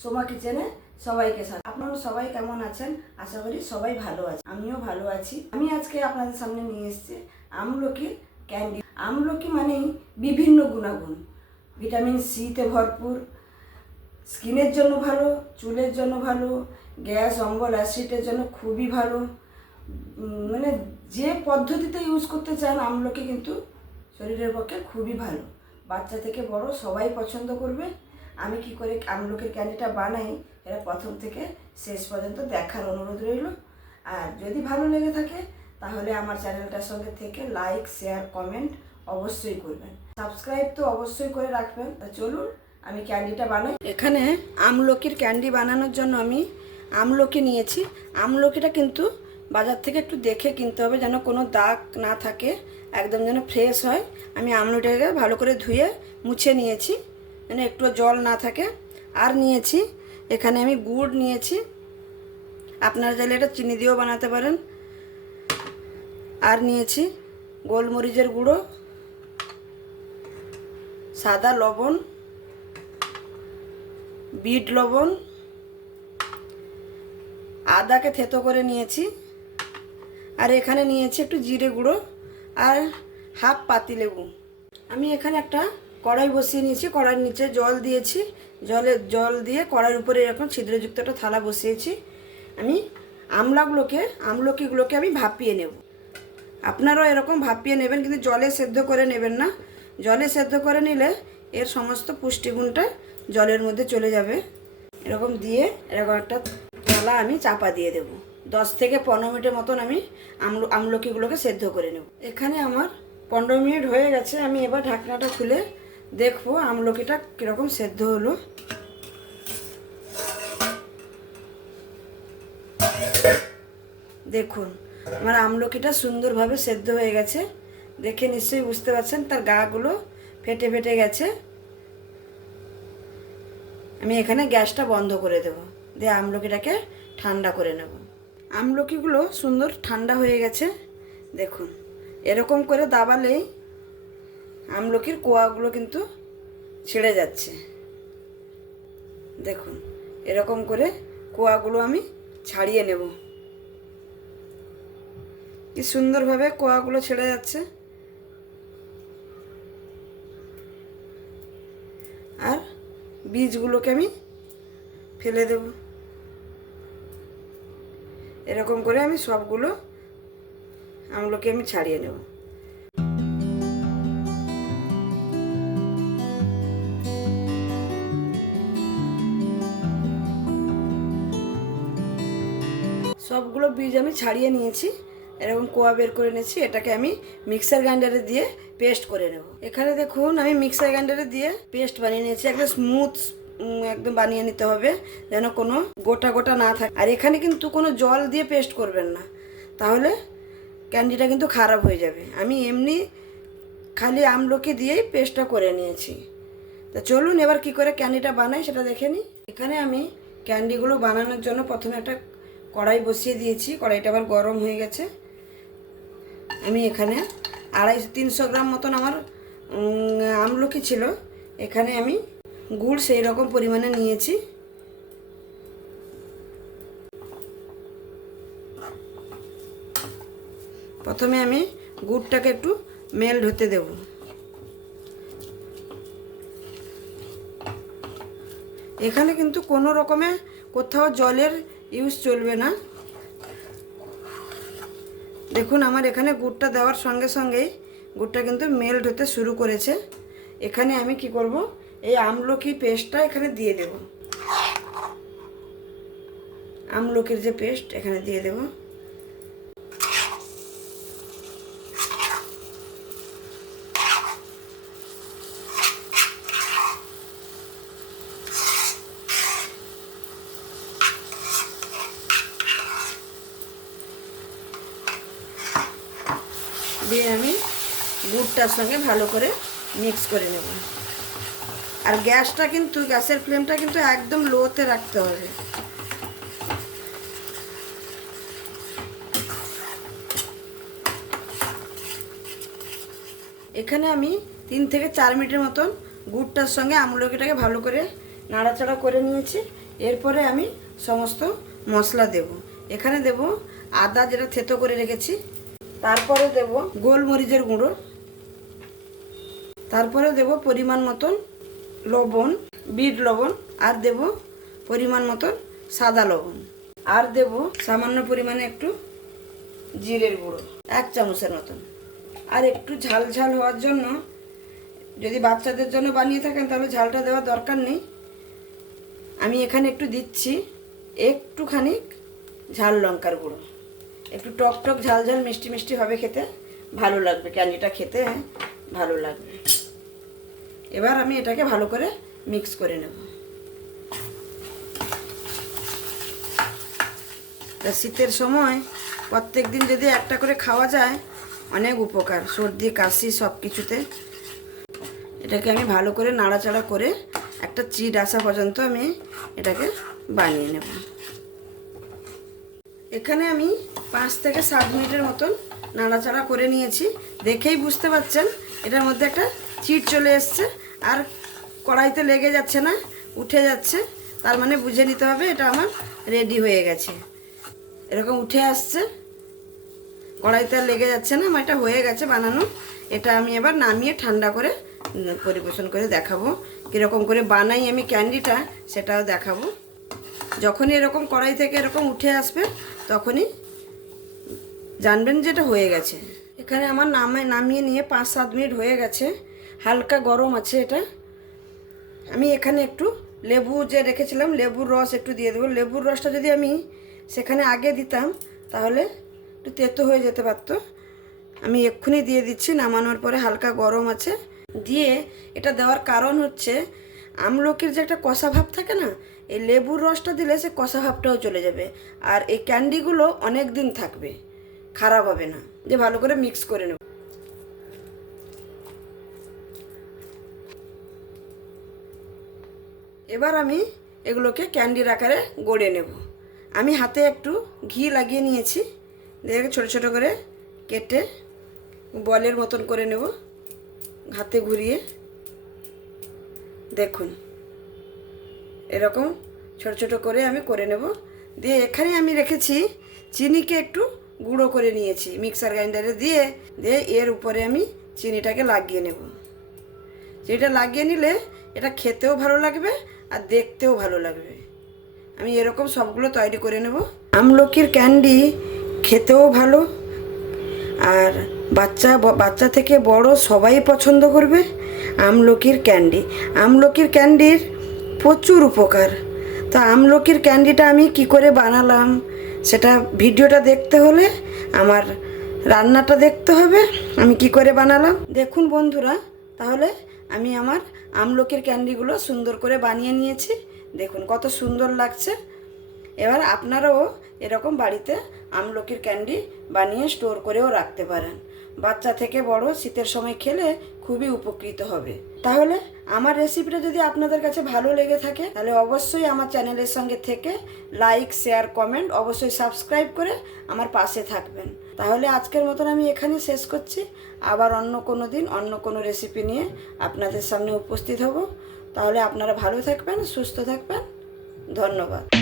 সোমা কিচেনে সবাইকে স্বাগত আপনারা সবাই কেমন আছেন? আশা করি সবাই ভালো আছে আমিও ভালো আছি। আমি আজকে আপনাদের সামনে নিয়ে এসেছি আমলকি ক্যান্ডি। আমলকি মানেই বিভিন্ন গুণাগুণ। ভিটামিন সিতে ভরপুর, স্কিনের জন্য ভালো, চুলের জন্য ভালো, গ্যাস, অম্বল, অ্যাসিডের জন্য খুবই ভালো। মানে যে পদ্ধতিতে ইউজ করতে চান আমলকি কিন্তু শরীরের পক্ষে খুবই ভালো। বাচ্চা থেকে বড় সবাই পছন্দ করবে। আমি কি করে আমলকির ক্যান্ডিটা বানাই, এটা প্রথম থেকে শেষ পর্যন্ত দেখার অনুরোধ রইল। আর যদি ভালো লেগে থাকে, তাহলে আমার চ্যানেলটার সঙ্গে থেকে লাইক, শেয়ার, কমেন্ট অবশ্যই করবেন। সাবস্ক্রাইব তো অবশ্যই করে রাখবেন। তা চলুন, আমি ক্যান্ডিটা বানাই। এখানে আমলকির ক্যান্ডি বানানোর জন্য আমি আমলকি নিয়েছি। আমলকিটা কিন্তু বাজার থেকে একটু দেখে কিনতে হবে যেন কোনো দাগ না থাকে, একদম যেন ফ্রেশ হয়। আমি আমলকিটাকে ভালো করে ধুয়ে মুছে নিয়েছি। যেন একটু জল না থাকে। আর নিয়েছি, এখানে আমি গুড় নিয়েছি। আপনারা চাইলে এটা চিনি দিয়েও বানাতে পারেন। আর নিয়েছি গোলমরিচের গুঁড়ো, সাদা লবণ, বিট লবণ, আদাকে থেতো করে নিয়েছি। আর এখানে নিয়েছি একটু জিরে গুঁড়ো আর হাফ পাতি লেবু। আমি এখানে একটা কড়াই বসিয়ে নিয়েছি, কড়াইয়ের নিচে জল দিয়েছি। জলে জল দিয়ে কড়াইয়ের উপরে এরকম ছিদ্রযুক্ত একটা থালা বসিয়েছি। আমি আমলাগুলোকে, আমলকিগুলোকে আমি ভাপিয়ে নেব। আপনারাও এরকম ভাপিয়ে নেবেন, কিন্তু জলে সেদ্ধ করে নেবেন না। জলে সেদ্ধ করে নিলে এর সমস্ত পুষ্টিগুণটা জলের মধ্যে চলে যাবে। এরকম দিয়ে এরকম একটা থালা আমি চাপা দিয়ে দেব। দশ থেকে পনেরো মিনিটের মতন আমি আমল, আমলকিগুলোকে সেদ্ধ করে নেব। এখানে আমার পনেরো মিনিট হয়ে গেছে। আমি এবার ঢাকনাটা খুলে দেখব আমলকিটা কীরকম সেদ্ধ হলো। দেখুন, আমার আমলকিটা সুন্দরভাবে সেদ্ধ হয়ে গেছে। দেখে নিশ্চয়ই বুঝতে পারছেন, তার গাগুলো ফেটে ফেটে গেছে। আমি এখানে গ্যাসটা বন্ধ করে দেব, দিয়ে আমলকিটাকে ঠান্ডা করে নেব। আমলকিগুলো সুন্দর ঠান্ডা হয়ে গেছে, দেখুন। এরকম করে দাবালেই আমলকির কোয়াগুলো কিন্তু ছিঁড়ে যাচ্ছে। দেখুন, এরকম করে কোয়াগুলো আমি ছাড়িয়ে নেব। কি সুন্দরভাবে কোয়াগুলো ছেড়ে যাচ্ছে। আর বীজগুলোকে আমি ফেলে দেব। এরকম করে আমি সবগুলো আমগুলোকে আমি ছাড়িয়ে নেব। সবগুলো বীজ আমি ছাড়িয়ে নিয়েছি। এরকম কোয়া বের করে নিয়েছি এটাকে আমি মিক্সার গ্রাইন্ডারে দিয়ে পেস্ট করে নেব। এখানে দেখুন, আমি মিক্সার গ্রাইন্ডারে দিয়ে পেস্ট বানিয়ে নিয়েছি। একদম স্মুথ একদম বানিয়ে নিতে হবে, যেন কোনো গোটা গোটা না থাকে। আর এখানে কিন্তু কোনো জল দিয়ে পেস্ট করবেন না, তাহলে ক্যান্ডিটা কিন্তু খারাপ হয়ে যাবে। আমি এমনি খালি আমলকি দিয়েই পেস্টটা করে নিয়েছি। তা চলুন এবার কি করে ক্যান্ডিটা বানাই সেটা দেখে নিই। এখানে আমি ক্যান্ডিগুলো বানানোর জন্য প্রথমে একটা কড়াই বসিয়ে দিয়েছি, কড়াইটা আবার গরম হয়ে গেছে। আমি এখানে আড়াইশো তিনশো গ্রাম মতন আমার আমলকি ছিল। এখানে আমি গুড় সেই রকম পরিমাণে নিয়েছি। প্রথমে আমি গুড়টাকে একটু মেল্ট হতে দেব। এখানে কিন্তু কোনো রকমে কোথাও জলের ইউজ চলবে না। দেখুন, আমার এখানে গুড়টা দেওয়ার সঙ্গে সঙ্গেই গুড়টা কিন্তু মেল্ট হতে শুরু করেছে। এখানে আমি কি করব? এই আমলকি পেস্টটা এখানে দিয়ে দেব। আমলকির যে পেস্ট এখানে দিয়ে দেব। দিয়ে আমি গুড়টার সঙ্গে ভালো করে মিক্স করে নেব। আর গ্যাসটা কিন্তু, গ্যাসের ফ্লেমটা কিন্তু একদম লোতে রাখতে হবে। এখানে আমি তিন থেকে চার মিনিটের মতন গুড়টার সঙ্গে আমলকিটাকে ভালো করে নাড়াচাড়া করে নিয়েছি। এরপরে আমি সমস্ত মশলা দেব। এখানে দেব আদা যেটা থেতো করে রেখেছি তারপরে দেব গোলমরিচের গুঁড়ো। তারপরে দেব পরিমাণ মতন লবণ, বিট লবণ, আর দেব পরিমাণ মতন সাদা লবণ। আর দেব সামান্য পরিমাণে একটু জিরের গুঁড়ো, এক চামচের মতন। আর একটু ঝাল ঝাল হওয়ার জন্য, যদি বাচ্চাদের জন্য বানিয়ে থাকেন, তাহলে ঝালটা দেওয়ার দরকার নেই। আমি এখানে একটু দিচ্ছি, একটুখানি ঝাল লঙ্কার গুঁড়ো। একটু টক টক ঝাল ঝাল মিষ্টি মিষ্টি হবে খেতে। ভালো লাগবে ক্যান্ডিটা খেতে ভালো লাগবে। এবার আমি এটাকে ভালো করে মিক্স করে নেব। শীতের সময় প্রত্যেক দিন যদি একটা করে খাওয়া যায়, অনেক উপকার, সর্দি, কাশি সব কিছুতে। এটাকে আমি ভালো করে নাড়াচাড়া করে একটা চিট আসা পর্যন্ত আমি এটাকে বানিয়ে নেব। এখানে আমি পাঁচ থেকে সাত মিনিটের মতন নাড়াচাড়া করে নিয়েছি। দেখেই বুঝতে পারছেন, এটার মধ্যে একটা চিট চলে এসছে। আর কড়াইতে লেগে যাচ্ছে না, উঠে যাচ্ছে। তার মানে বুঝে নিতে হবে এটা আমার রেডি হয়ে গেছে। এরকম উঠে আসছে। কড়াইতে লেগে যাচ্ছে না, আমার এটা হয়ে গেছে বানানো। এটা আমি এবার নামিয়ে ঠান্ডা করে পরিবেশন করে দেখাবো। কীরকম করে বানাই আমি ক্যান্ডিটা, সেটাও দেখাবো। যখনই এরকম কড়াই থেকে এরকম উঠে আসবে তখনই জানবেন যে এটা হয়ে গেছে। এখানে আমার নামে নামিয়ে নিয়ে পাঁচ সাত মিনিট হয়ে গেছে। হালকা গরম আছে এটা। আমি এখানে একটু লেবু যে রেখেছিলাম, লেবুর রস একটু দিয়ে দেবো। লেবুর রসটা যদি আমি সেখানে আগে দিতাম, তাহলে একটু তেতো হয়ে যেতে পারতো। আমি এক্ষুনি দিয়ে দিচ্ছি, নামানোর পরে হালকা গরম আছে। দিয়ে এটা দেওয়ার কারণ হচ্ছে, আমলকির যে একটা কষা ভাব থাকে না এই লেবুর রসটা দিলে সে কষা ভাবটাও চলে যাবে। আর এই ক্যান্ডিগুলো অনেক দিন থাকবে। খারাপ হবে না। যে ভালো করে মিক্স করে নেব। এবার আমি এগুলোকে ক্যান্ডির আকারে গড়ে নেব। আমি হাতে একটু ঘি লাগিয়ে নিয়েছি। দিয়ে ছোটো ছোটো করে কেটে বলের মতন করে নেব। হাতে ঘুরিয়ে। দেখুন। এরকম ছোট ছোট করে আমি করে নেব। দিয়ে এখানে আমি রেখেছি চিনিকে একটু গুঁড়ো করে নিয়েছি মিক্সার গ্রাইন্ডারে দিয়ে। দিয়ে এর উপরে আমি চিনিটাকে লাগিয়ে নেব। চিনিটা লাগিয়ে নিলে এটা খেতেও ভালো লাগবে আর দেখতেও ভালো লাগবে। আমি এরকম সবগুলো তৈরি করে নেব। আমলকির ক্যান্ডি খেতেও ভালো। আর বাচ্চা বাচ্চা থেকে বড় সবাই পছন্দ করবে আমলকির ক্যান্ডি। আমলকির ক্যান্ডির প্রচুর উপকার। তা আমলকির ক্যান্ডিটা আমি কি করে বানালাম, সেটা ভিডিওটা দেখতে হলে, আমার রান্নাটা দেখতে হবে, আমি কি করে বানালাম। দেখুন বন্ধুরা, তাহলে আমি আমার আমলকির ক্যান্ডিগুলো সুন্দর করে বানিয়ে নিয়েছি। দেখুন কত সুন্দর লাগছে। এবার আপনারাও এরকম বাড়িতে আমলকির ক্যান্ডি বানিয়ে স্টোর করেও রাখতে পারেন। বাচ্চা থেকে বড় শীতের সময় খেলে খুবই উপকৃত হবে। তাহলে আমার রেসিপিটা যদি আপনাদের কাছে ভালো লেগে থাকে, তাহলে অবশ্যই আমার চ্যানেলের সঙ্গে থেকে লাইক শেয়ার কমেন্ট অবশ্যই সাবস্ক্রাইব করে আমার পাশে থাকবেন। তাহলে আজকের মতন আমি এখানে শেষ করছি। আবার অন্য কোনো দিন অন্য কোনো রেসিপি নিয়ে আপনাদের সামনে উপস্থিত হব। তাহলে আপনারা ভালো থাকবেন, সুস্থ থাকবেন। ধন্যবাদ।